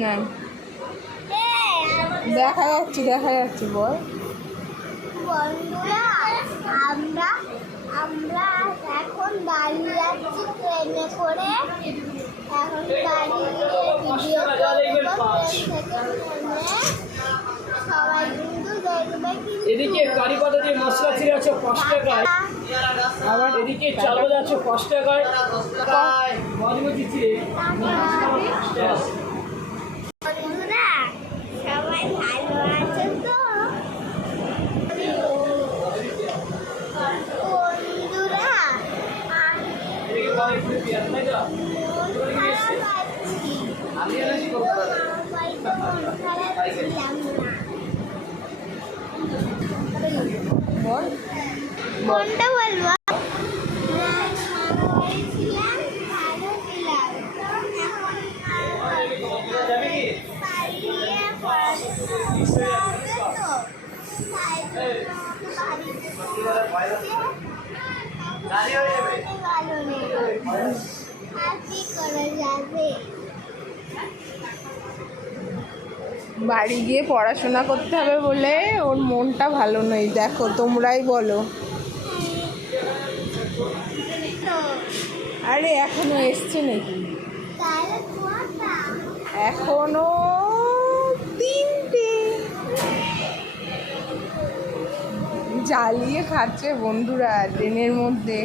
না দেখা যাচ্ছে বল। বন্ধুরা আমরা আমরা এখন বাড়ি যাচ্ছি ট্রেনে করে। এখন বাড়ি গিয়ে ভিডিও করবো ট্রেন থেকে নেমে। সবাই কিন্তু দেখবে। এদিকে কারি পাতা দিয়ে মশলা ছিঁড়ে আছে 5 টাকায়, আবার এদিকে চাল ভাজা আছে 5 টাকায়, বাসমতি চিড়ে। বন্ধুরা সবাই ভালো আছে তো? বন্ধুরা কোনটা বলবো? বাড়ি গিয়ে পড়াশোনা করতে হবে বলে ওর মনটা ভালো নেই। দেখো তোমরাই বলো। আরে এখনো এসছে নাকি? এখনো 3টে। জ্বালিয়ে খাচ্ছে বন্ধুরা ট্রেনের মধ্যে।